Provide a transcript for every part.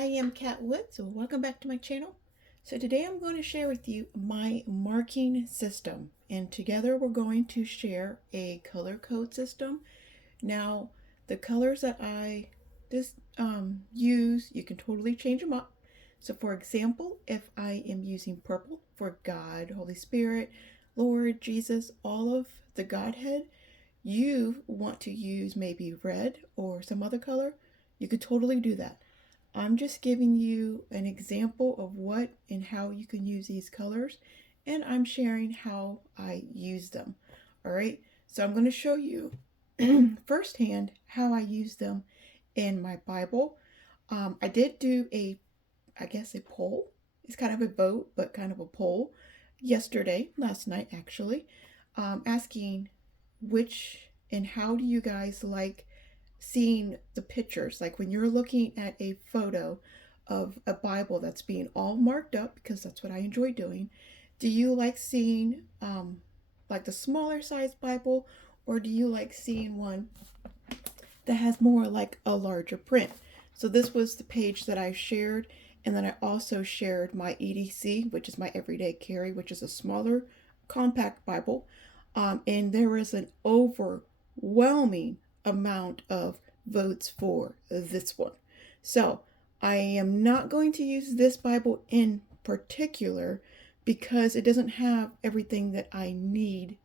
I am Kat Wood, so welcome back to my channel. So today I'm going to share with you my marking system, and together we're going to share a color code system. Now, the colors that I use, you can totally change them up. So for example, if I am using purple for God, Holy Spirit, Lord, Jesus, all of the Godhead, you want to use maybe red or some other color, you could totally do that. I'm just giving you an example of what and how you can use these colors, and I'm sharing how I use them. All right, so I'm going to show you firsthand how I use them in my Bible. I did do I guess, a poll. It's kind of a vote, but kind of a poll last night actually, asking which and how do you guys like seeing the pictures, like when you're looking at a photo of a Bible that's being all marked up, because that's what I enjoy doing. Do you like seeing like the smaller size Bible, or do you like seeing one that has more like a larger print? So this was the page that I shared, and then I also shared my EDC, which is my everyday carry, which is a smaller compact Bible. And there is an overwhelming amount of votes for this one. So I am not going to use this Bible in particular because it doesn't have everything that I need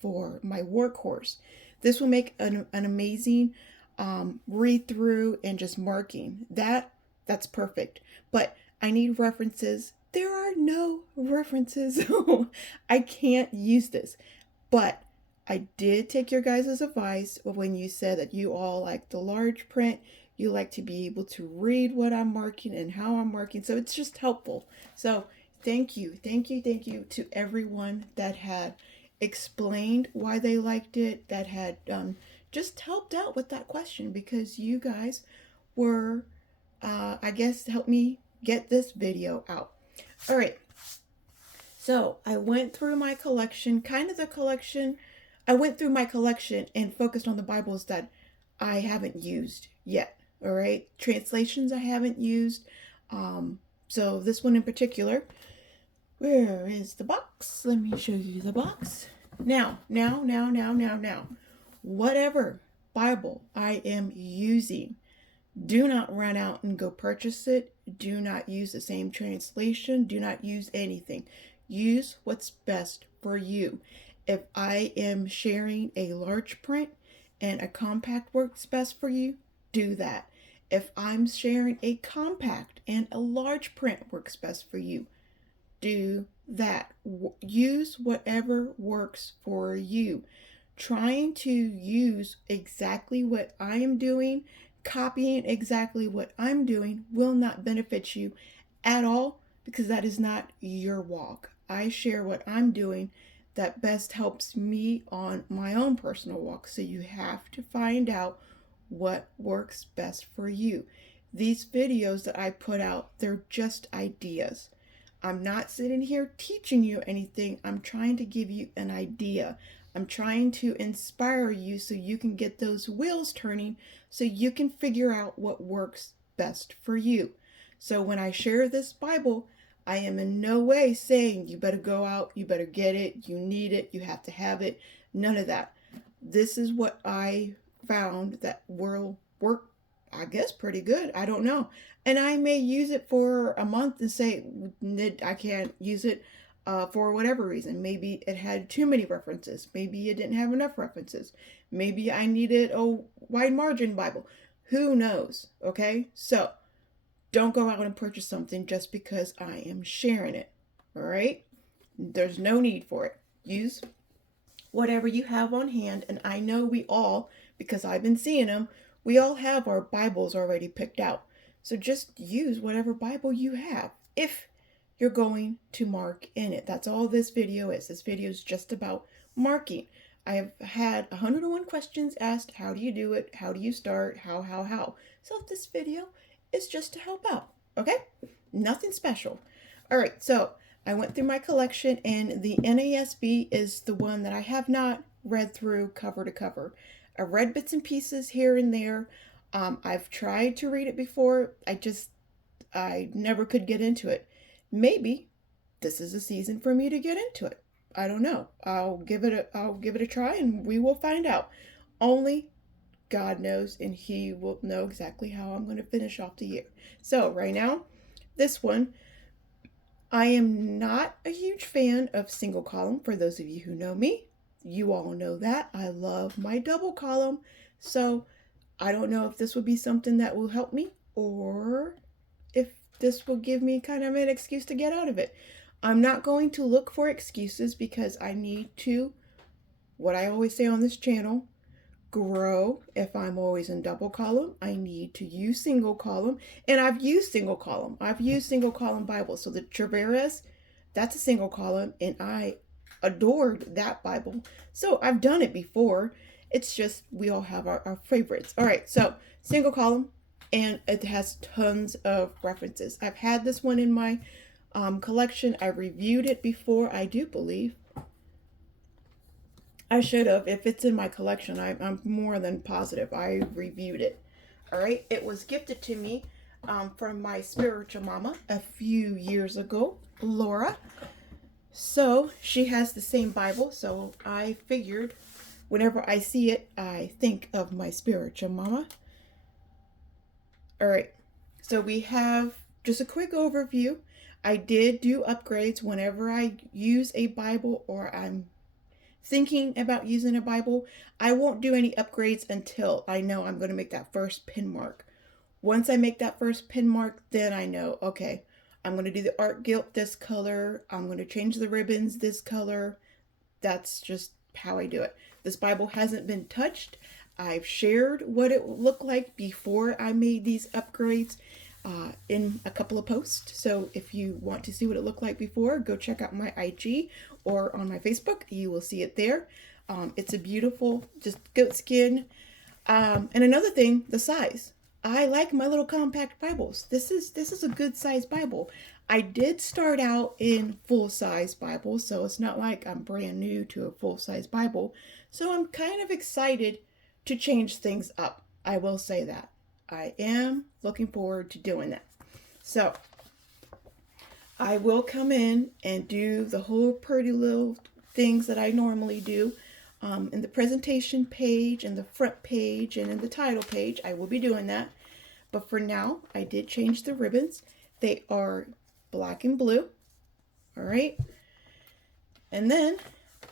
for my workhorse. This will make an amazing read through and just marking. That's perfect. But I need references. There are no references. I can't use this. But I did take your guys' advice when you said that you all like the large print. You like to be able to read what I'm marking and how I'm marking. So it's just helpful. So thank you, thank you to everyone that had explained why they liked it, that had just helped out with that question, because you guys were, I guess, helped me get this video out. All right. So I went through my collection, kind of the collection. I went through my collection and focused on the Bibles that I haven't used yet. All right. Translations I haven't used. So this one in particular. Where is the box? Let me show you the box. Now. Whatever Bible I am using, do not run out and go purchase it. Do not use the same translation. Do not use anything. Use what's best for you. If I am sharing a large print and a compact works best for you, do that. If I'm sharing a compact and a large print works best for you, do that. Use whatever works for you. Trying to use exactly what I am doing, copying exactly what I'm doing, will not benefit you at all, because that is not your walk. I share what I'm doing that best helps me on my own personal walk. So you have to find out what works best for you. These videos that I put out, they're just ideas. I'm not sitting here teaching you anything. I'm trying to give you an idea. I'm trying to inspire you so you can get those wheels turning, so you can figure out what works best for you. So when I share this Bible, I am in no way saying you better go out, you better get it, you need it, you have to have it. None of that. This is what I found that will work, I guess, pretty good. I don't know. And I may use it for a month and say, I can't use it for whatever reason. Maybe it had too many references. Maybe it didn't have enough references. Maybe I needed a wide margin Bible. Who knows? Okay? So don't go out and purchase something just because I am sharing it. All right? There's no need for it. Use whatever you have on hand. And I know we all, because I've been seeing them, we all have our Bibles already picked out. So just use whatever Bible you have if you're going to mark in it. That's all this video is. This video is just about marking. I have had 101 questions asked. How do you do it? How do you start? How? So this video is just to help out. Okay? Nothing special. All right. So I went through my collection, and the NASB is the one that I have not read through cover to cover. I've read bits and pieces here and there. I've tried to read it before. I just I never could get into it. Maybe this is a season for me to get into it. I don't know. I'll give it a try and we will find out. Only God knows, and He will know exactly how I'm going to finish off the year. So, right now, this one, I am not a huge fan of single column. For those of you who know me, you all know that. I love my double column. So, I don't know if this will be something that will help me or if this will give me kind of an excuse to get out of it. I'm not going to look for excuses because I need to, what I always say on this channel, grow. If I'm always in double column, I need to use single column. And I've used single column. I've used single column Bible. So the Traveras, that's a single column, and I adored that Bible. So I've done it before. It's just we all have our favorites. All right, so single column, and it has tons of references. I've had this one in my collection. I reviewed it before, I do believe. I should have. If it's in my collection, I'm more than positive I reviewed it. All right. It was gifted to me from my spiritual mama a few years ago, Laura. So she has the same Bible. So I figured whenever I see it, I think of my spiritual mama. All right. So we have just a quick overview. I did do upgrades whenever I use a Bible or I'm thinking about using a Bible. I won't do any upgrades until I know I'm going to make that first pin mark. Once I make that first pin mark, then I know, okay, I'm going to do the art gilt this color. I'm going to change the ribbons this color. That's just how I do it. This Bible hasn't been touched. I've shared what it looked like before I made these upgrades in a couple of posts. So if you want to see what it looked like before, go check out my IG or on my Facebook. You will see it there. It's a beautiful, just goat skin. And another thing, the size. I like my little compact Bibles. This is a good size Bible. I did start out in full size Bible, so it's not like I'm brand new to a full size Bible. So I'm kind of excited to change things up. I will say that. I am looking forward to doing that. So I will come in and do the whole pretty little things that I normally do in the presentation page and the front page and in the title page. I will be doing that. But for now, I did change the ribbons. They are black and blue. All right. And then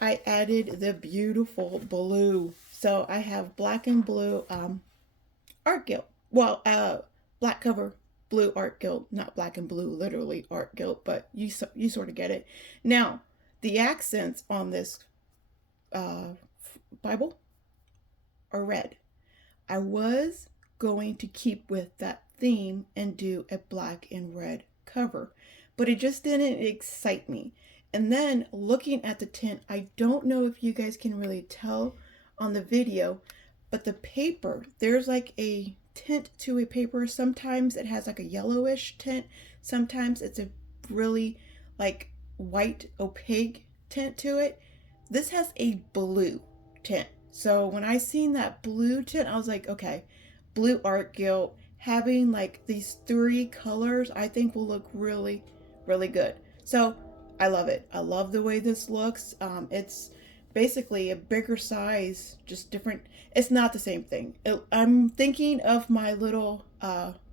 I added the beautiful blue. So I have black and blue art gilt. Well, black cover, blue art gilt, not black and blue, literally art gilt, but you sort of get it. Now, the accents on this Bible are red. I was going to keep with that theme and do a black and red cover, but it just didn't excite me. And then looking at the tint, I don't know if you guys can really tell on the video, but the paper, there's like a tint to a paper. Sometimes it has like a yellowish tint. Sometimes it's a really like white opaque tint to it. This has a blue tint. So when I seen that blue tint, I was like, okay, blue art gilt, having like these three colors, I think will look really, really good. So I love it. I love the way this looks. It's basically a bigger size, just different. It's not the same thing. I'm thinking of my little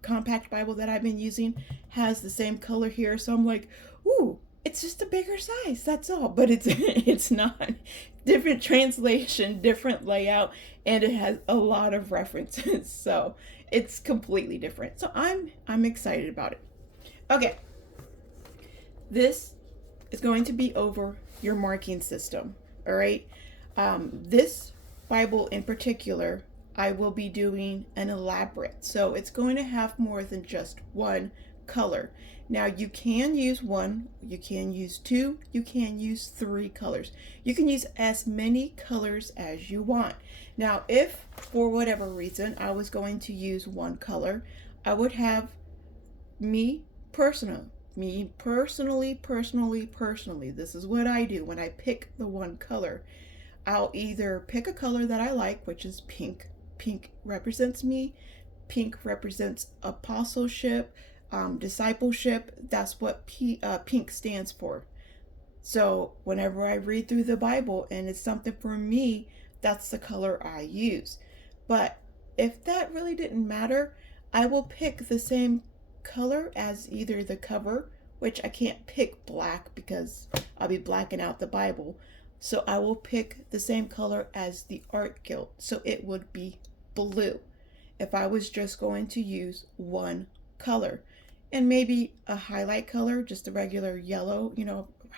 compact Bible that I've been using, has the same color here. So I'm like, ooh, it's just a bigger size. That's all. But it's it's not. Different translation, different layout, and it has a lot of references. So it's completely different. So I'm excited about it. Okay. This is going to be over your marking system. All right. This Bible in particular, I will be doing an elaborate. So it's going to have more than just one color. Now you can use one, you can use two, you can use three colors. You can use as many colors as you want. Now, if for whatever reason I was going to use one color, I would have me personally, this is what I do when I pick the one color. I'll either pick a color that I like, which is pink. Pink represents me. Pink represents apostleship. discipleship, that's what pink stands for. So whenever I read through the Bible and it's something for me, that's the color I use. But if that really didn't matter, I will pick the same color as either the cover, which I can't pick black because I'll be blacking out the Bible. So I will pick the same color as the art guild. So it would be blue if I was just going to use one color. And maybe a highlight color, just a regular yellow,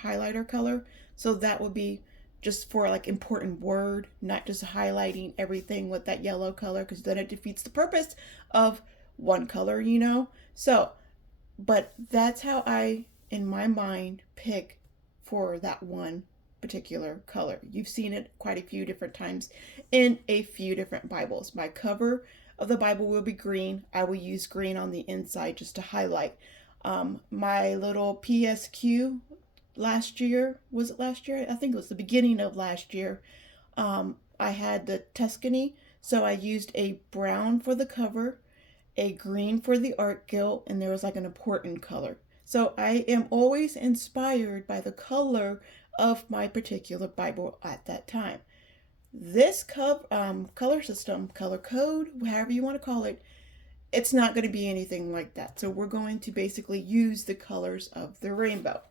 highlighter color. So that would be just for like important word, not just highlighting everything with that yellow color, because then it defeats the purpose of one color. So, but that's how I, in my mind, pick for that one particular color. You've seen it quite a few different times in a few different Bibles. My cover of the Bible will be green. I will use green on the inside just to highlight. My little PSQ last year, was it last year? I think it was the beginning of last year. I had the Tuscany, so I used a brown for the cover, a green for the art guild, and there was like an important color. So I am always inspired by the color of my particular Bible at that time. This color system, color code, however you want to call it, it's not going to be anything like that. So we're going to basically use the colors of the rainbow.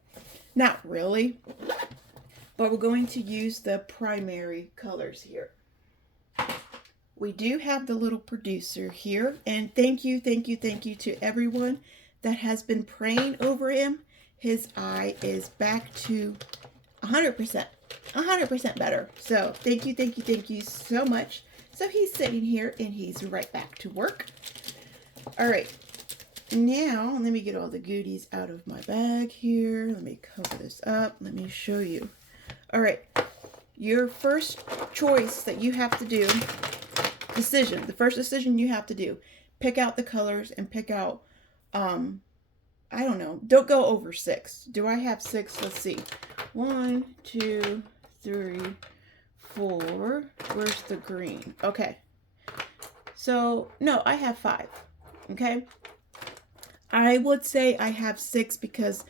Not really, but we're going to use the primary colors here. We do have the little producer here, and thank you to everyone that has been praying over him. His eye is back to 100% better. So thank you so much. So he's sitting here and he's right back to work. All right. Now, let me get all the goodies out of my bag here. Let me cover this up. Let me show you. All right. Your first choice that you have to do, the first decision you have to do, pick out the colors and pick out, I don't know, don't go over 6. Do I have 6? Let's see. 1, 2, 3, 4. Where's the green? Okay. So, no, I have 5. Okay. I would say I have 6 because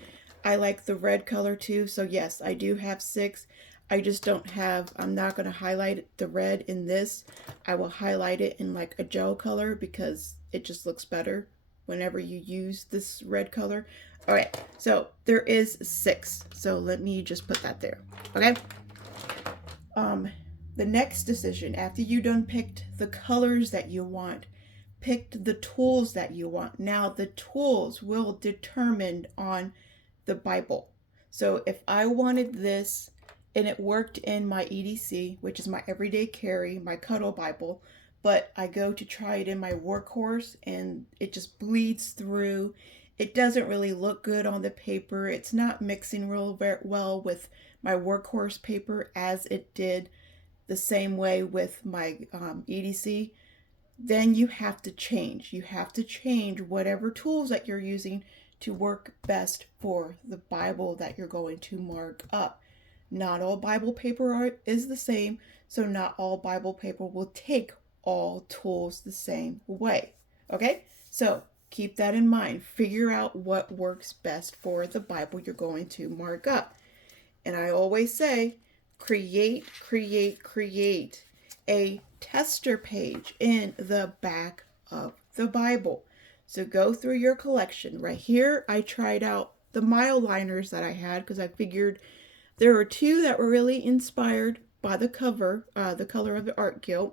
I like the red color too. So yes, I do have 6. I just don't have, I'm not going to highlight the red in this. I will highlight it in like a gel color because it just looks better whenever you use this red color. All right, so there is 6. So let me just put that there. Okay. The next decision, after you done picked the colors that you want, picked the tools that you want. Now the tools will determine on the Bible. So if I wanted this and it worked in my EDC, which is my everyday carry, my cuddle Bible, but I go to try it in my workhorse and it just bleeds through. It doesn't really look good on the paper. It's not mixing real well with my workhorse paper as it did the same way with my EDC. Then you have to change. You have to change whatever tools that you're using to work best for the Bible that you're going to mark up. Not all Bible paper is the same, so not all Bible paper will take all tools the same way. Okay? So keep that in mind. Figure out what works best for the Bible you're going to mark up. And I always say, create a tester page in the back of the Bible. So go through your collection. Right here, I tried out the mile liners that I had because I figured there were 2 that were really inspired by the cover, the color of the art guild.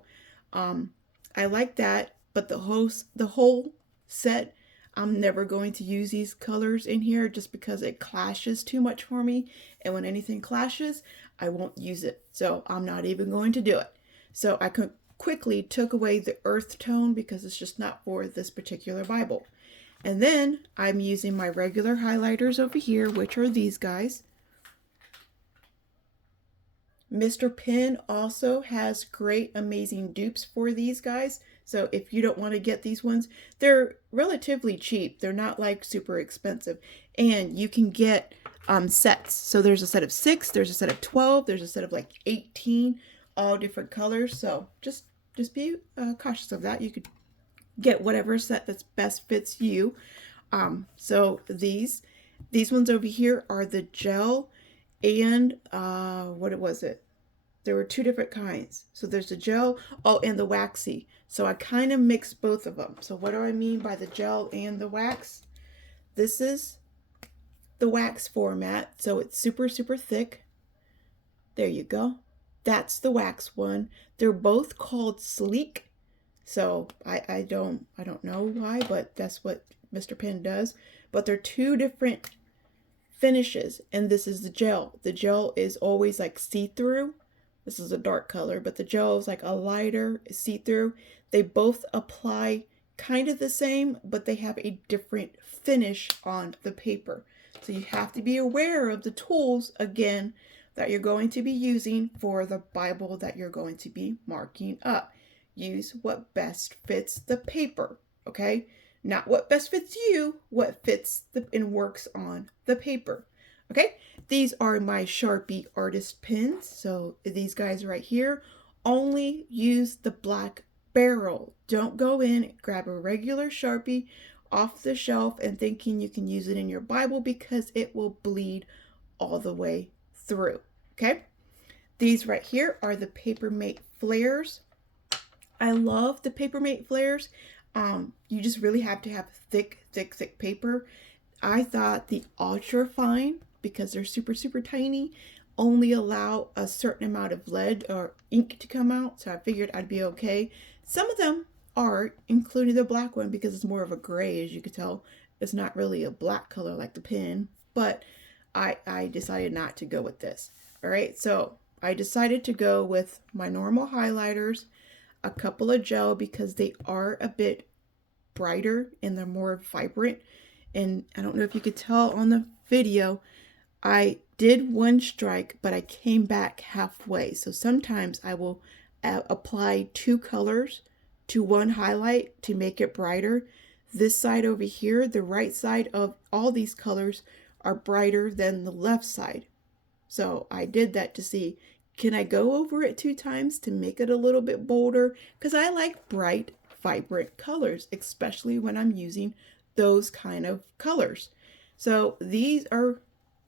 I like that, but the whole set, I'm never going to use these colors in here just because it clashes too much for me. And when anything clashes, I won't use it. So I'm not even going to do it. So I quickly took away the earth tone because it's just not for this particular Bible. And then I'm using my regular highlighters over here, which are these guys. Mr. Pen also has great, amazing dupes for these guys. So if you don't want to get these ones, they're relatively cheap. They're not like super expensive. And you can get sets. So there's a set of 6, there's a set of 12, there's a set of like 18, all different colors. So just be cautious of that. You could get whatever set that best fits you. So these ones over here are the gel and what was it? There were two different kinds. So there's the gel, oh, and the waxy. So I kind of mixed both of them. So what do I mean by the gel and the wax? This is the wax format. So it's super, super thick. There you go. That's the wax one. They're both called sleek. So I don't know why, but that's what Mr. Pen does. But they're two different finishes, and this is the gel. The gel is always like see-through. This is a dark color, but the gel is like a lighter see-through. They both apply kind of the same, but they have a different finish on the paper. So you have to be aware of the tools, again, that you're going to be using for the Bible that you're going to be marking up. Use what best fits the paper, okay? Not what best fits you, what fits and works on the paper. Okay, these are my Sharpie artist pens. So these guys right here, only use the black barrel. Don't go in, grab a regular Sharpie off the shelf and thinking you can use it in your Bible, because it will bleed all the way through. Okay, these right here are the Papermate flares. I love the Papermate flares. You just really have to have thick paper. I thought the ultra fine, because they're super, super tiny, only allow a certain amount of lead or ink to come out. So I figured I'd be okay. Some of them are, including the black one, because it's more of a gray, as you can tell. It's not really a black color like the pen, but I decided not to go with this. All right, so I decided to go with my normal highlighters, a couple of gel, because they are a bit brighter and they're more vibrant. And I don't know if you could tell on the video, I did one strike, but I came back halfway. So sometimes I will apply two colors to one highlight to make it brighter. This side over here, the right side of all these colors are brighter than the left side. So I did that to see, can I go over it 2 times to make it a little bit bolder? Because I like bright, vibrant colors, especially when I'm using those kind of colors. So these are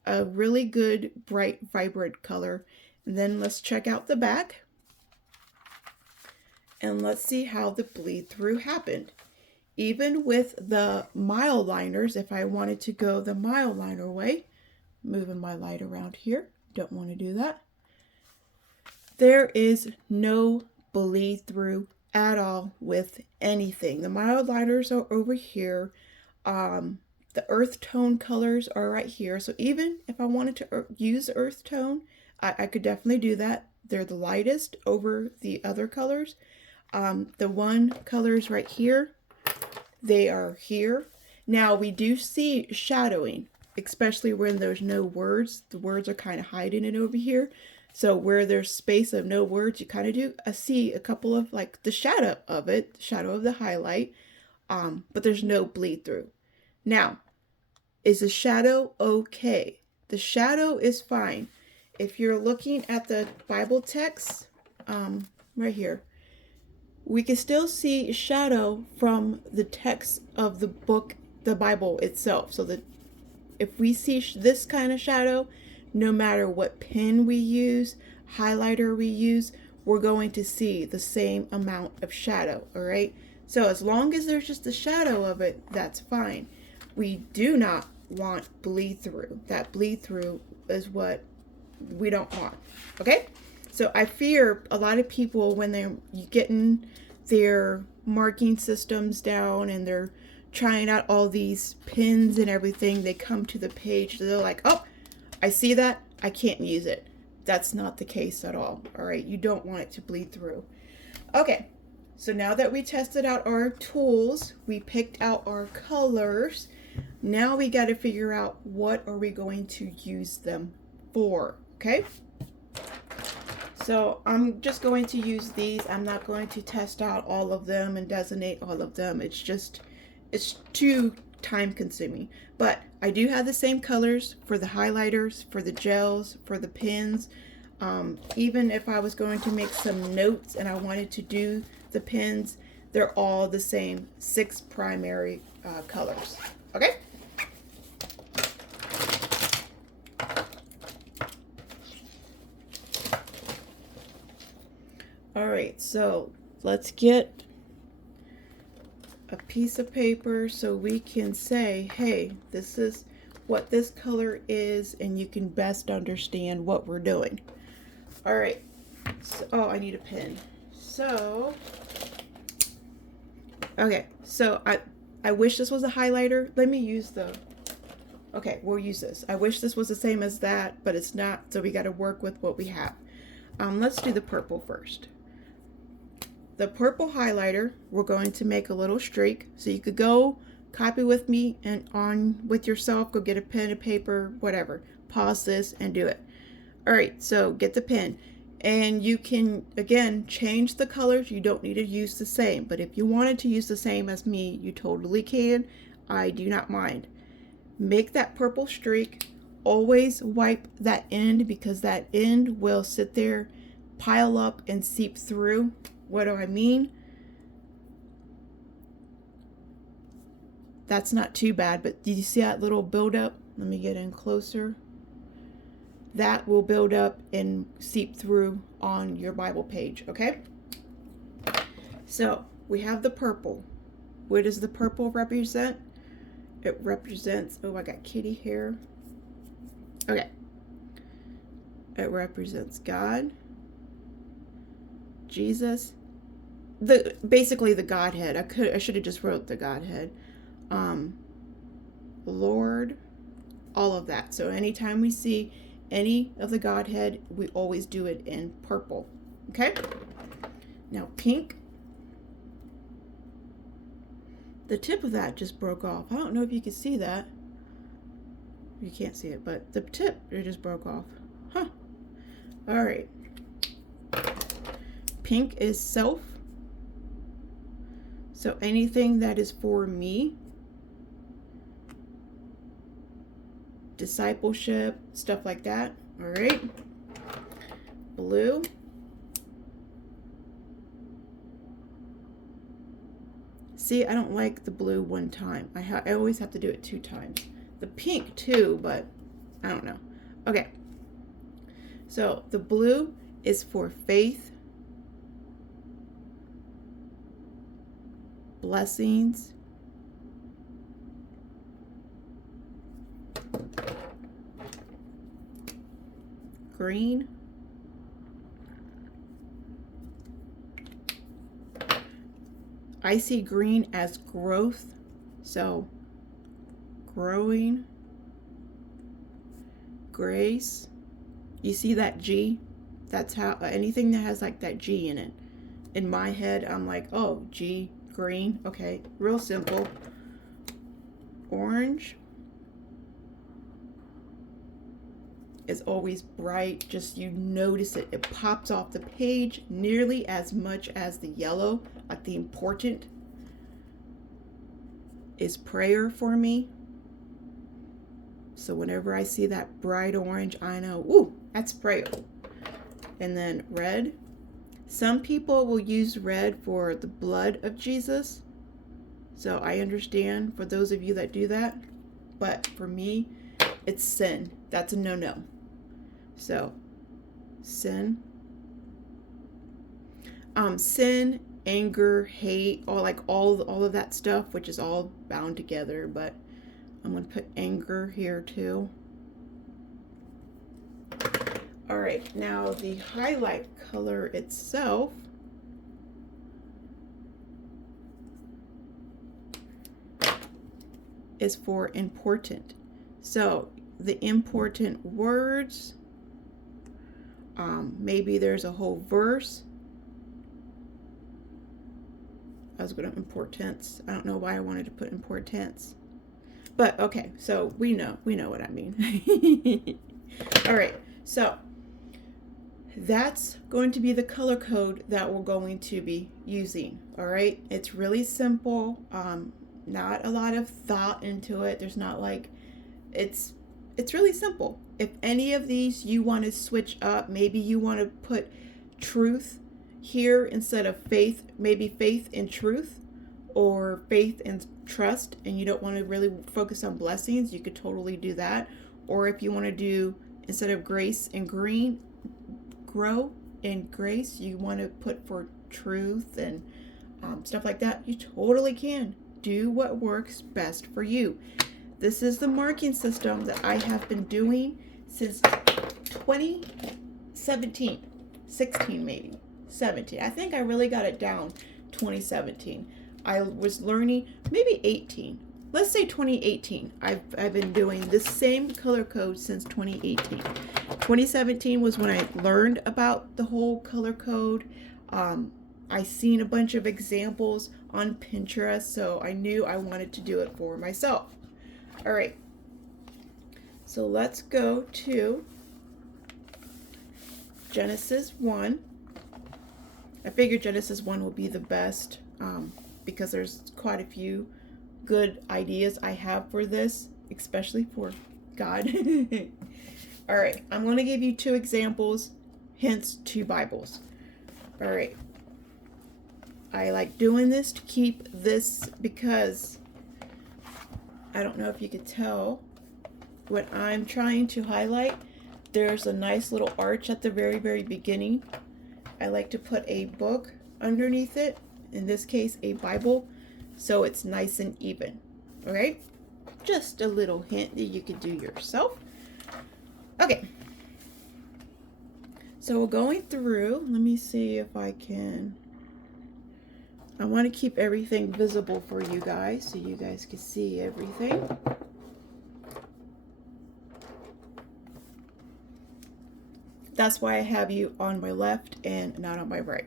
a really good, bright, vibrant color. And then let's check out the back. And let's see how the bleed through happened. Even with the mile liners, if I wanted to go the mile liner way, moving my light around here, don't want to do that. There is no bleed through at all with anything. The mild liners are over here. The earth tone colors are right here. So even if I wanted to use earth tone, I could definitely do that. They're the lightest over the other colors. The one colors right here, they are here. Now we do see shadowing, especially when there's no words. The words are kind of hiding it over here. So where there's space of no words, you kind of do see a couple of like the shadow of it, shadow of the highlight, but there's no bleed through. Now, is the shadow okay? The shadow is fine. If you're looking at the Bible text, right here, we can still see shadow from the text of the book, the Bible itself. So that if we see this kind of shadow, no matter what pen we use, highlighter we use, we're going to see the same amount of shadow, all right? So as long as there's just a shadow of it, that's fine. We do not want bleed through. That bleed through is what we don't want, okay? So I fear a lot of people, when they're getting their marking systems down and they're trying out all these pens and everything, they come to the page, they're like, oh, I see that, I can't use it. That's not the case at all, all right? You don't want it to bleed through. Okay, so now that we tested out our tools, we picked out our colors, now we got to figure out what are we going to use them for, okay? So I'm just going to use these. I'm not going to test out all of them and designate all of them. It's too time consuming. But I do have the same colors for the highlighters, for the gels, for the pens. Even if I was going to make some notes and I wanted to do the pens, they're all the same 6 primary colors. Okay? All right, so let's get a piece of paper so we can say, hey, this is what this color is, and you can best understand what we're doing. All right. So, oh, I need a pen. So, okay. So I wish this was a highlighter. Let me use the. Okay, we'll use this. I wish this was the same as that, but it's not. So we got to work with what we have. Let's do the purple first. The purple highlighter, we're going to make a little streak. So you could go copy with me and on with yourself. Go get a pen and paper, whatever. Pause this and do it. All right, so get the pen. And you can, again, change the colors. You don't need to use the same. But if you wanted to use the same as me, you totally can. I do not mind. Make that purple streak. Always wipe that end because that end will sit there, pile up, and seep through. What do I mean? That's not too bad, but did you see that little buildup? Let me get in closer. That will build up and seep through on your Bible page, okay? So we have the purple. What does the purple represent? It represents, oh, I got kitty hair. Okay. It represents God, Jesus, basically the Godhead. I should have just wrote the Godhead. Lord, all of that. So anytime we see any of the Godhead, we always do it in purple. Okay? Now pink. The tip of that just broke off. I don't know if you can see that. You can't see it, but the tip, it just broke off. Huh. All right. Pink is self. So anything that is for me, discipleship, stuff like that. All right. Blue. See, I don't like the blue one time. I always have to do it 2 times. The pink too, but I don't know. Okay. So the blue is for faith, blessings, green, I see green as growth, so growing, grace. You see that G? That's how anything that has like that G in it. In my head, I'm like, oh, G, green. Okay, real simple. Orange is always bright. Just you notice it. It pops off the page nearly as much as the yellow. Like the important is prayer for me. So whenever I see that bright orange, I know, ooh, that's prayer. And then red. Some people will use red for the blood of Jesus. So I understand for those of you that do that. But for me, it's sin. That's a no-no. So, sin. Sin, anger, hate, all of that stuff, which is all bound together. But I'm going to put anger here too. All right, now the highlight color itself is for important. So the important words, maybe there's a whole verse. I was going to importance. I don't know why I wanted to put importance. But okay, so we know what I mean. All right, so that's going to be the color code that we're going to be using. All right, it's really simple. Not a lot of thought into it. There's not like, it's really simple. If any of these you want to switch up, maybe you want to put truth here instead of faith, maybe faith and truth, or faith and trust, and you don't want to really focus on blessings, you could totally do that. Or if you want to do, instead of grace and green, grow in grace, you want to put for truth and stuff like that, you totally can. Do what works best for you. This is the marking system that I have been doing since 2017, 16 maybe, 17. I think I really got it down 2017. I was learning maybe 18. Let's say 2018. I've been doing this same color code since 2018. 2017 was when I learned about the whole color code. I seen a bunch of examples on Pinterest, so I knew I wanted to do it for myself. All right. So let's go to Genesis 1. I figured Genesis 1 will be the best because there's quite a few good ideas I have for this, especially for God. All right, I'm going to give you 2 examples, hence 2 Bibles. All right. I like doing this to keep this because I don't know if you could tell what I'm trying to highlight. There's a nice little arch at the very, very beginning. I like to put a book underneath it, in this case a Bible, so it's nice and even. All right, just a little hint that you could do yourself. Okay, so we're going through. Let me see if I want to keep everything visible for you guys so you guys can see everything. That's why I have you on my left and not on my right.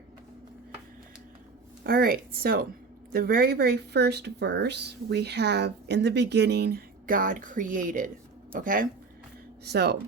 All right, so the very, very first verse, we have, in the beginning, God created. Okay? So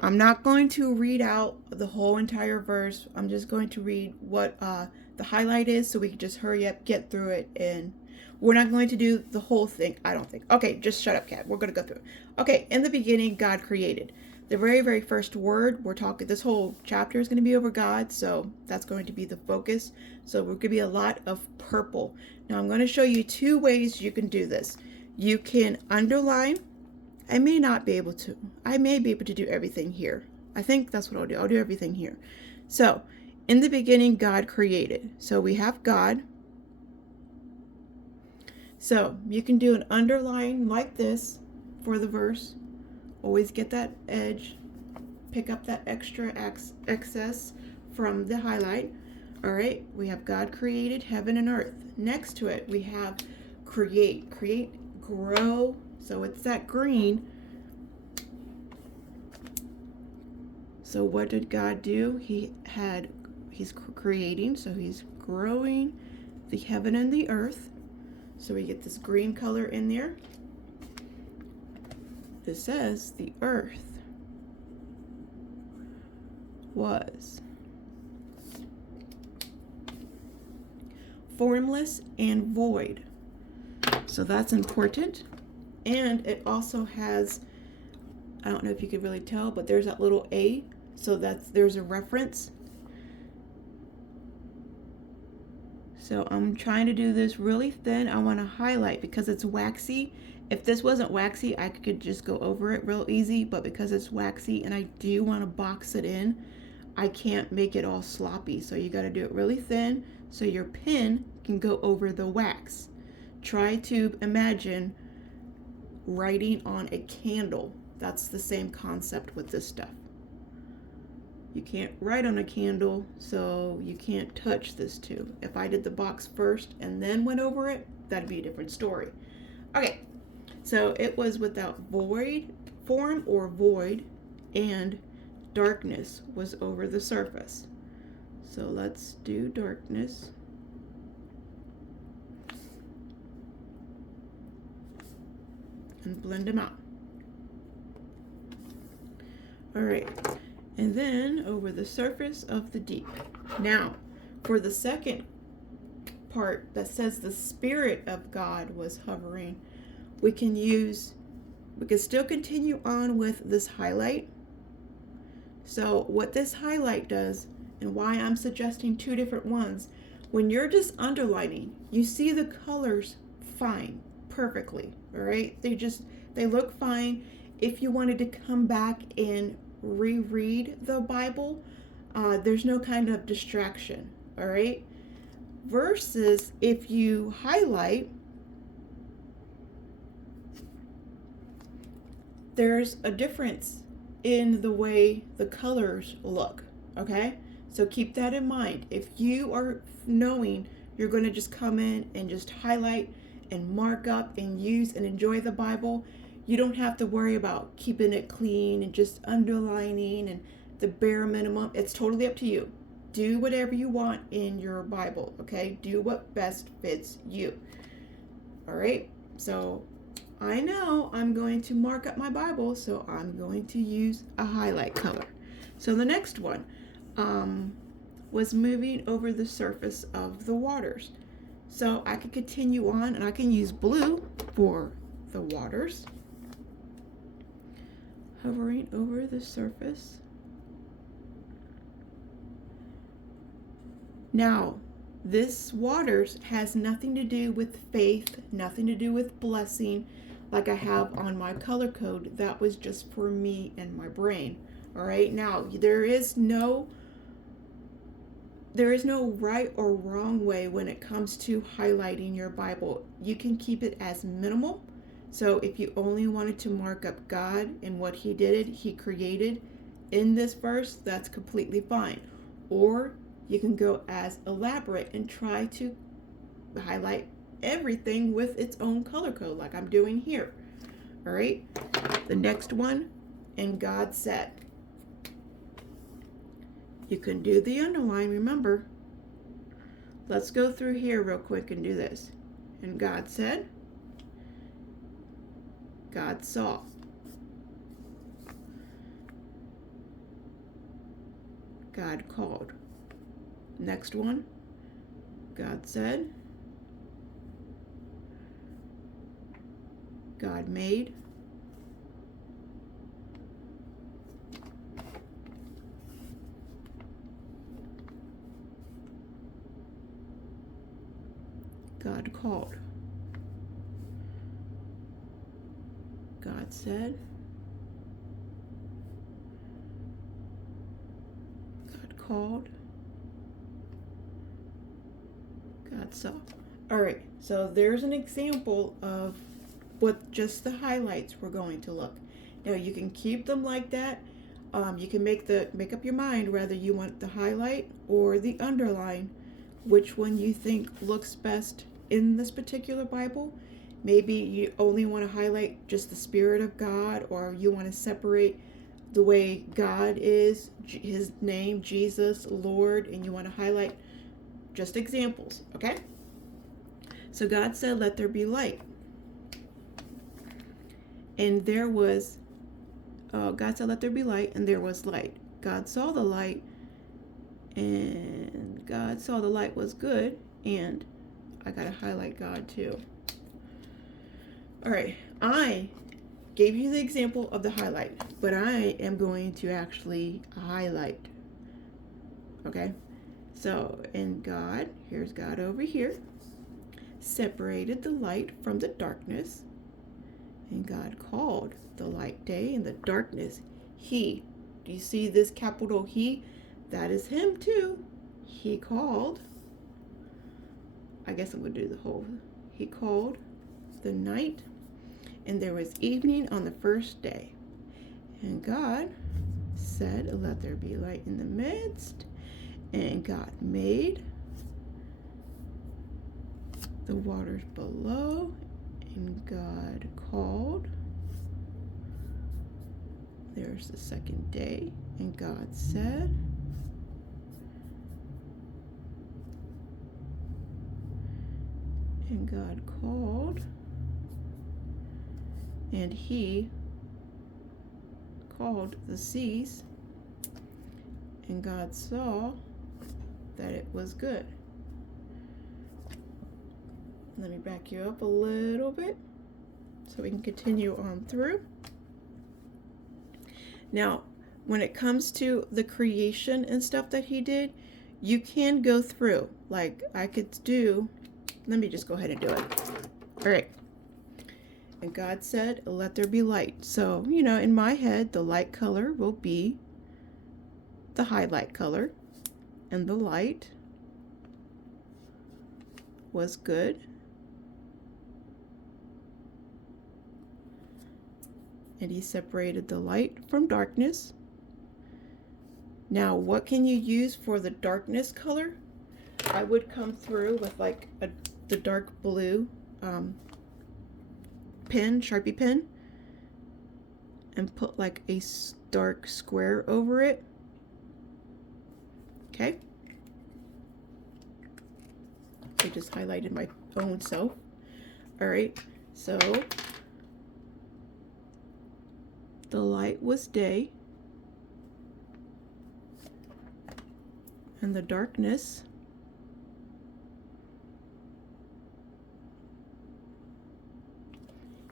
I'm not going to read out the whole entire verse. I'm just going to read what the highlight is so we can just hurry up, get through it, and we're not going to do the whole thing, I don't think. Okay, just shut up, Kat. We're going to go through it. Okay, in the beginning, God created. The very, very first word, we're talking, this whole chapter is going to be over God, so that's going to be the focus. So we're going to be a lot of purple. Now I'm going to show you 2 ways you can do this. You can underline. I may not be able to. I may be able to do everything here. I think that's what I'll do. I'll do everything here. So, in the beginning, God created. So we have God. So you can do an underline like this for the verse. Always get that edge. Pick up that extra excess from the highlight. All right, we have God created heaven and earth. Next to it, we have create. Create, grow. So it's that green. So what did God do? He's creating, so he's growing the heaven and the earth. So we get this green color in there. It says the earth was formless and void. So that's important. And it also has, I don't know if you could really tell, but there's that little A. So there's a reference. So I'm trying to do this really thin. I want to highlight because it's waxy. If this wasn't waxy, I could just go over it real easy. But because it's waxy and I do want to box it in, I can't make it all sloppy. So you got to do it really thin so your pen can go over the wax. Try to imagine writing on a candle. That's the same concept with this stuff. You can't write on a candle, so you can't touch this too. If I did the box first and then went over it, that'd be a different story. Okay, so it was without void, form or void, and darkness was over the surface. So let's do darkness. And blend them out. All right, and then over the surface of the deep. Now, for the second part that says the Spirit of God was hovering, we can still continue on with this highlight. So what this highlight does, and why I'm suggesting 2 different ones, When you're just underlining, you see the colors fine, perfectly, all right? They look fine. If you wanted to come back and reread the Bible, there's no kind of distraction, all right? Versus if you highlight, there's a difference in the way the colors look, okay? So keep that in mind. If you are knowing you're going to just come in and just highlight and mark up and use and enjoy the Bible, you don't have to worry about keeping it clean and just underlining and the bare minimum. It's totally up to you. Do whatever you want in your Bible, okay? Do what best fits you. All right? So I know I'm going to mark up my Bible, so I'm going to use a highlight color. So the next one was moving over the surface of the waters. So I could continue on, and I can use blue for the waters. Hovering over the surface. Now, this waters has nothing to do with faith, nothing to do with blessing, like I have on my color code. That was just for me and my brain. All right, now there is no right or wrong way when it comes to highlighting your Bible. You can keep it as minimal. So if you only wanted to mark up God and what he did, he created in this verse, that's completely fine. Or you can go as elaborate and try to highlight everything with its own color code like I'm doing here. All right, the next one, and God said. You can do the underline, remember. Let's go through here real quick and do this. And God said, God saw. God called. Next one, God said, God made. God called. God said. God called. God saw. All right, so there's an example of what just the highlights were going to look. Now you can keep them like that. You can make up your mind whether you want the highlight or the underline, which one you think looks best in this particular Bible. Maybe you only want to highlight just the Spirit of God, or you want to separate the way God is, his name, Jesus, Lord, and you want to highlight just examples, okay? So God said, let there be light. And there was, God said, let there be light, and there was light. God saw the light, and God saw the light was good, and I gotta highlight God too. All right, I gave you the example of the highlight, but I am going to actually highlight, okay? So, and God, here's God over here, separated the light from the darkness, and God called the light day and the darkness he. Do you see this capital He? That is him too. He called. I guess I'm going to do the whole. He called the night, and there was evening on the first day. And God said, let there be light in the midst. And God made the waters below, and God called. There's the second day, and God said, and God called, and he called the seas, and God saw that it was good. Let me back you up a little bit so we can continue on through. Now, when it comes to the creation and stuff that he did, you can go through, like I could do, let me just go ahead and do it. All right. And God said, let there be light. So, you know, in my head, the light color will be the highlight color. And the light was good. And he separated the light from darkness. Now, what can you use for the darkness color? I would come through with like the dark blue pen, Sharpie pen, and put like a dark square over it. Okay. I just highlighted my own self. All right. So the light was day, and the darkness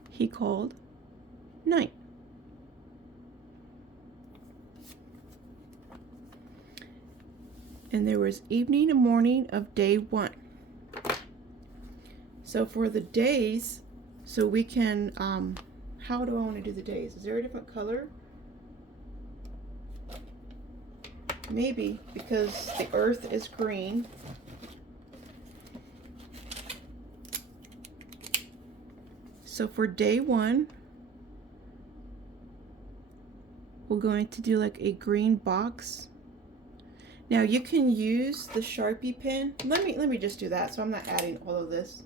he called night. And there was evening and morning of day one. So for the days, so we can, how do I want to do the days? Is there a different color? Maybe, because the earth is green. So for day one, we're going to do like a green box. Now you can use the Sharpie pen. Let me just do that so I'm not adding all of this.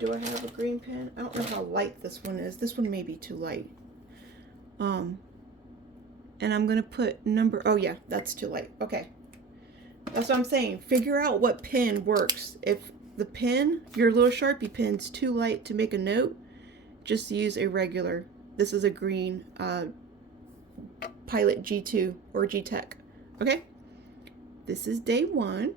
Do I have a green pen? I don't know how light this one is. This one may be too light. And I'm gonna put number, oh yeah, that's too light. Okay. That's what I'm saying. Figure out what pen works. If the pen, your little Sharpie pen's too light to make a note, just use a regular. This is a green Pilot G2 or G-Tech. Okay? This is day one.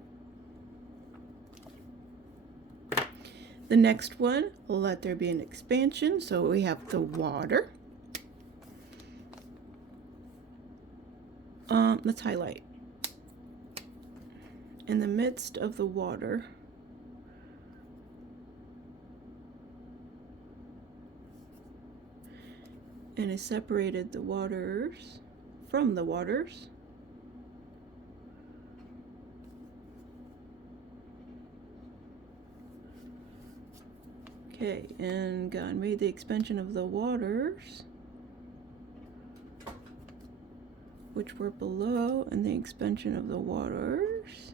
The next one, let there be an expansion. So we have the water. Let's highlight. In the midst of the water, and it separated the waters from the waters. Okay, and God made the expansion of the waters which were below, and the expansion of the waters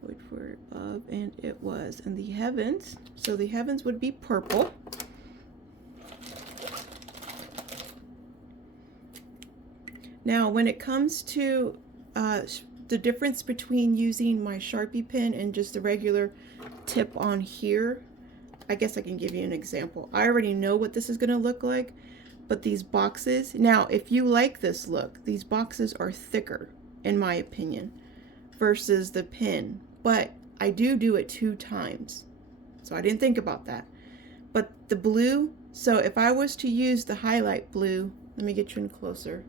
which were above, and it was. And the heavens, so the heavens would be purple. Now, when it comes to the difference between using my Sharpie pen and just the regular tip on here, I guess I can give you an example. I already know what this is going to look like, but these boxes, now if you like this look, these boxes are thicker, in my opinion, versus the pen. But I do it 2 times, so I didn't think about that. But the blue, so if I was to use the highlight blue, let me get you in closer.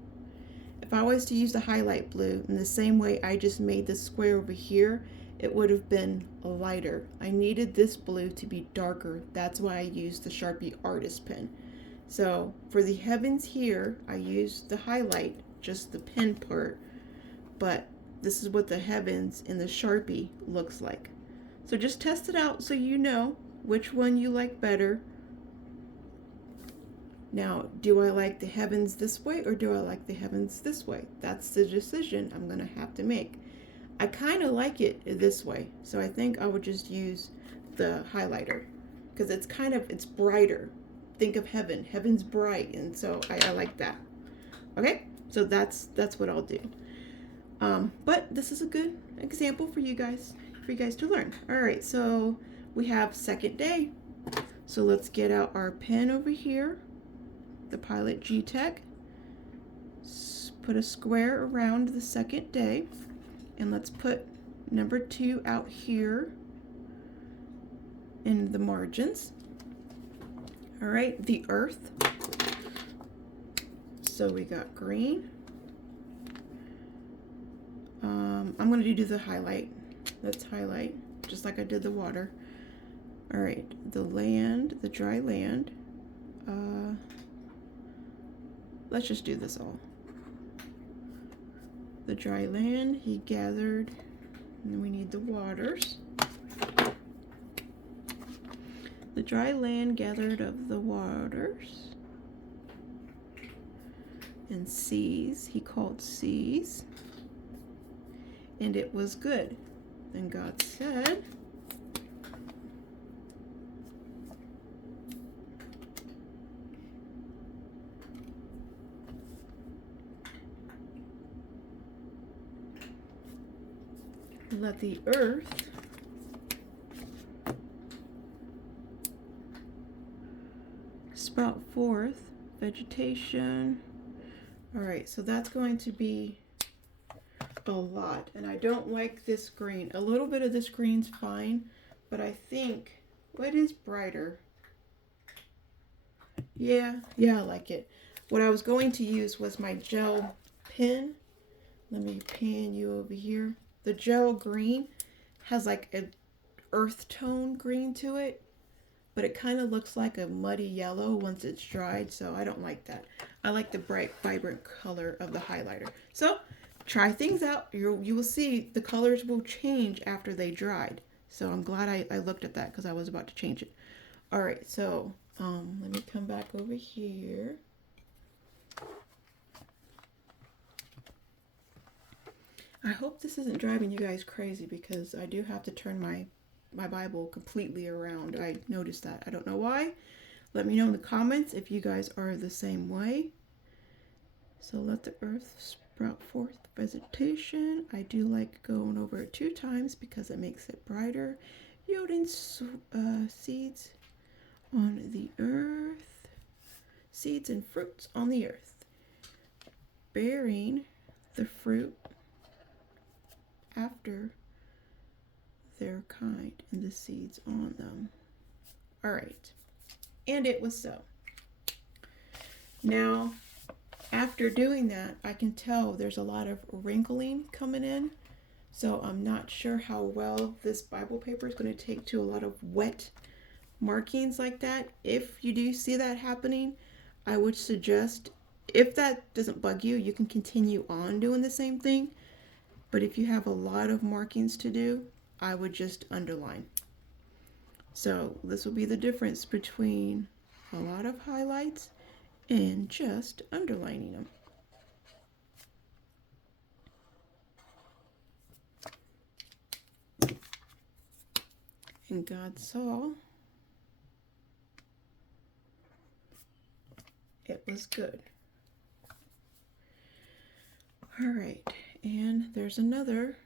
If I was to use the highlight blue in the same way I just made this square over here, it would have been lighter. I needed this blue to be darker. That's why I used the Sharpie artist pen. So for the heavens here, I used the highlight, just the pen part, but this is what the heavens in the Sharpie looks like. So just test it out so you know which one you like better. Now, do I like the heavens this way or do I like the heavens this way? That's the decision I'm going to have to make. I kind of like it this way, so I think I would just use the highlighter because it's brighter. Think of heaven. Heaven's bright, and so I like that. Okay, so that's what I'll do. But this is a good example for you guys to learn. All right, so we have second day. So let's get out our pen over here, the Pilot G-Tech. Put a square around the second day, and let's put number 2 out here in the margins. All right, the earth. So we got green. I'm going to do the highlight. Let's highlight just like I did the water. All right, the land, the dry land. Let's just do this all. The dry land he gathered, and then we need the waters. The dry land gathered of the waters, and seas he called seas, and it was good. Then God said, let the earth sprout forth vegetation. All right, so that's going to be a lot, and I don't like this green. A little bit of this green's fine, but I think what is brighter? Yeah, I like it. What I was going to use was my gel pen. Let me pan you over here. The gel green has like an earth tone green to it, but it kind of looks like a muddy yellow once it's dried, so I don't like that. I like the bright, vibrant color of the highlighter. So try things out. You will see the colors will change after they dried. So I'm glad I looked at that because I was about to change it. All right, so let me come back over here. I hope this isn't driving you guys crazy because I do have to turn my Bible completely around. I noticed that. I don't know why. Let me know in the comments if you guys are the same way. So let the earth sprout forth vegetation. I do like going over it 2 times because it makes it brighter. Yielding seeds on the earth. Seeds and fruits on the earth. Bearing the fruit after their kind and the seeds on them. All right, and it was so. Now, after doing that, I can tell there's a lot of wrinkling coming in, so I'm not sure how well this Bible paper is going to take to a lot of wet markings like that. If you do see that happening, I would suggest, if that doesn't bug you, you can continue on doing the same thing. But if you have a lot of markings to do, I would just underline. So this will be the difference between a lot of highlights and just underlining them. And God saw it was good. All right, and there's another.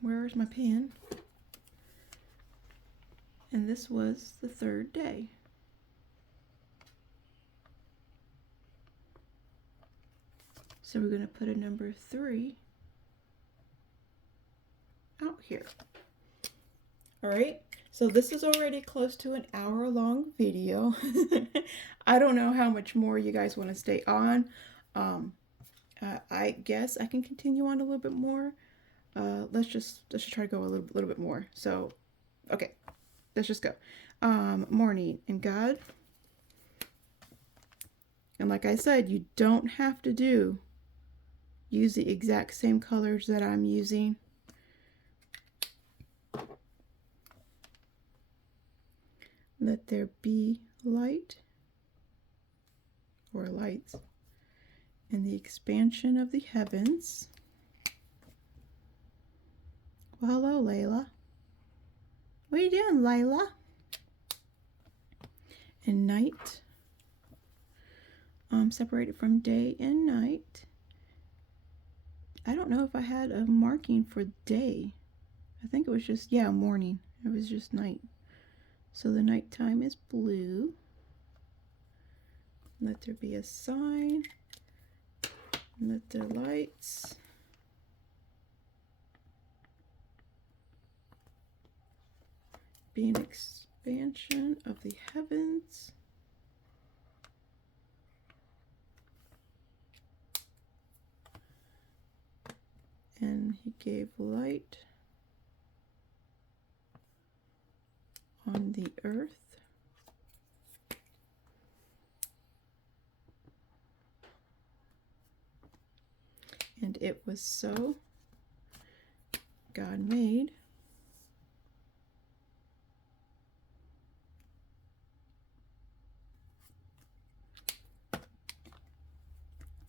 Where's my pen? And this was the 3rd day. So we're going to put a number 3 out here. All right, so this is already close to an hour-long video. I don't know how much more you guys want to stay on. I guess I can continue on a little bit more. Let's just try to go a little bit more. So, okay, let's just go. Morning and God. And like I said, you don't have to use the exact same colors that I'm using. Let there be light or lights in the expansion of the heavens. Well, hello, Layla. What are you doing, Layla? And night. Separated from day and night. I don't know if I had a marking for day. I think it was just, morning. It was just night. So the nighttime is blue. Let there be a sign. Let the lights be an expansion of the heavens. And he gave light on the earth. And it was so. God made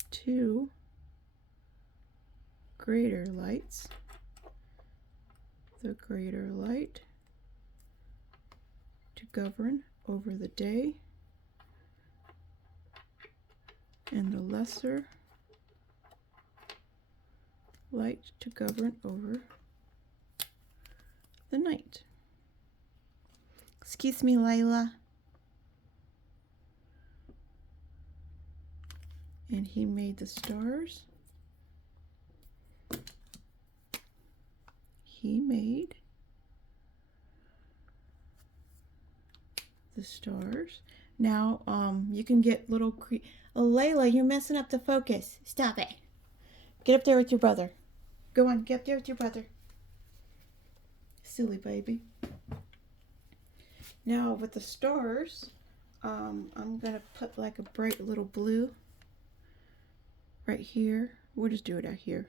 two greater lights, the greater light to govern over the day, and the lesser light to govern over the night. Excuse me, Layla. And he made the stars. He made the stars. Now, you can get little oh, Layla, you're messing up the focus. Stop it. Get up there with your brother. Go on, get up there with your brother. Silly baby. Now, with the stars, I'm going to put like a bright little blue right here. We'll just do it out here.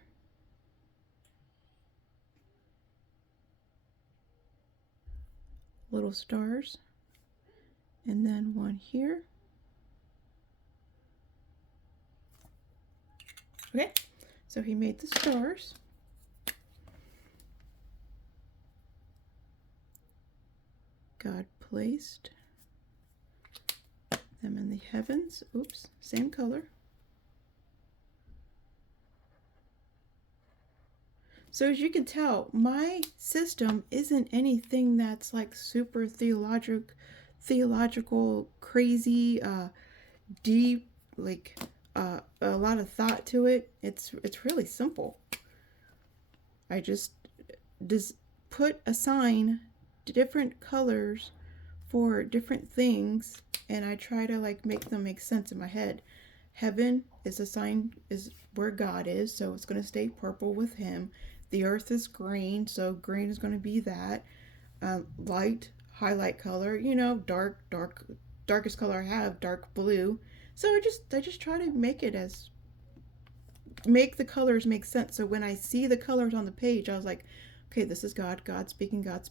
Little stars. And then one here. Okay, so he made the stars. God placed them in the heavens. Oops, same color. So as you can tell, my system isn't anything that's like super theological, crazy, deep, like a lot of thought to it. It's really simple. I just assign different colors for different things, and I try to like make them make sense in my head. Heaven is where God is, so it's going to stay purple with him. The earth is green, so green is going to be that. Light, highlight color, darkest color I have, dark blue. So I just try to make the colors make sense. So when I see the colors on the page, I was like, okay, this is God speaking. It's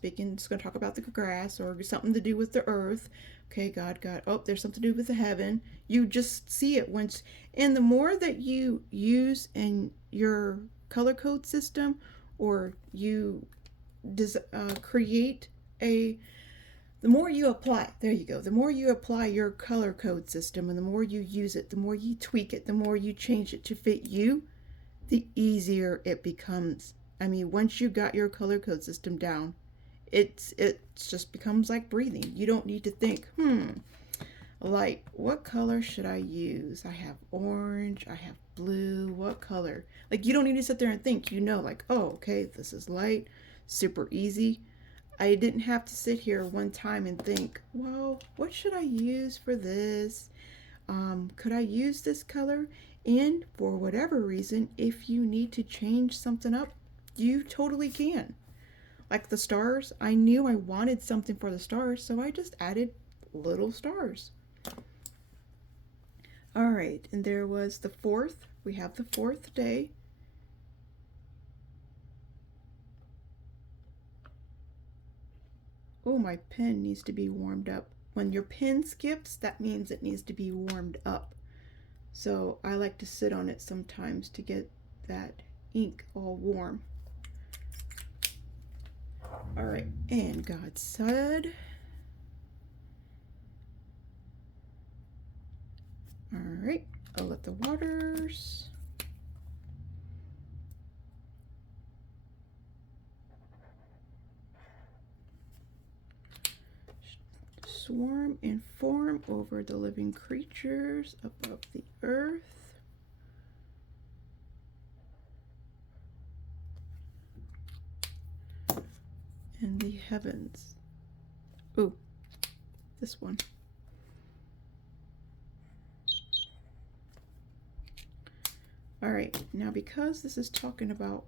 going to talk about the grass or something to do with the earth. Okay, God. Oh, there's something to do with the heaven. You just see it once. And the more that you use in your color code system, or you create the more you apply, there you go, the more you apply your color code system, and the more you use it, the more you tweak it, the more you change it to fit you, the easier it becomes. I mean, once you got your color code system down, it just becomes like breathing. You don't need to think, light, what color should I use? I have orange, I have blue, what color? Like, you don't need to sit there and think, like, oh, okay, this is light, super easy. I didn't have to sit here one time and think, well, what should I use for this? Could I use this color? And for whatever reason, if you need to change something up, you totally can. Like the stars, I knew I wanted something for the stars, so I just added little stars. All right, and there was the fourth. We have the fourth day. Oh, my pen needs to be warmed up. When your pen skips, that means it needs to be warmed up. So I like to sit on it sometimes to get that ink all warm. All right, and God said, all right, I'll let the waters swarm and form over the living creatures above the earth. And the heavens. Ooh, this one. All right, now because this is talking about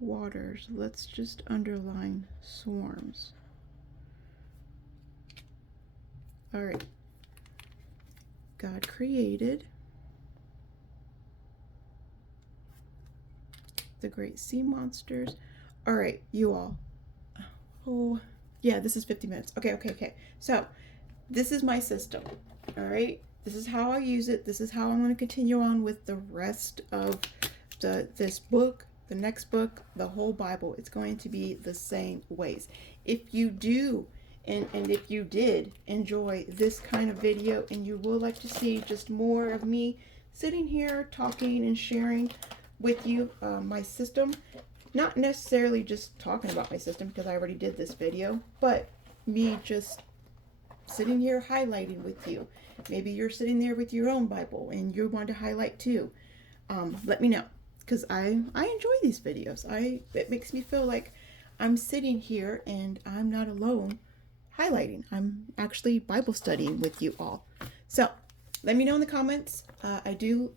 waters. Let's just underline swarms. All right. God created the great sea monsters. All right, you all. Oh, yeah, this is 50 minutes. Okay. So, this is my system. All right. This is how I use it. This is how I'm going to continue on with the rest of this book, the next book, the whole Bible. It's going to be the same ways. If you do and if you did enjoy this kind of video and you would like to see just more of me sitting here talking and sharing with you my system, not necessarily just talking about my system because I already did this video, but me just sitting here highlighting with you. Maybe you're sitting there with your own Bible and you want to highlight too. Let me know, because I enjoy these videos. It makes me feel like I'm sitting here and I'm not alone highlighting. I'm actually Bible studying with you all. So let me know in the comments. I do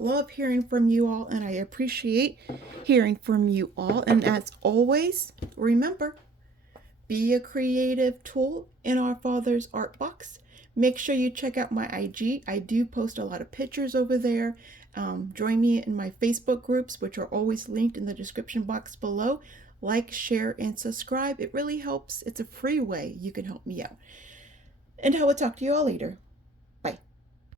love hearing from you all, and I appreciate hearing from you all. And as always, remember, be a creative tool in our Father's art box. Make sure you check out my IG. I do post a lot of pictures over there. Join me in my Facebook groups, which are always linked in the description box below. Like, share, and subscribe. It really helps. It's a free way you can help me out. And I will talk to you all later.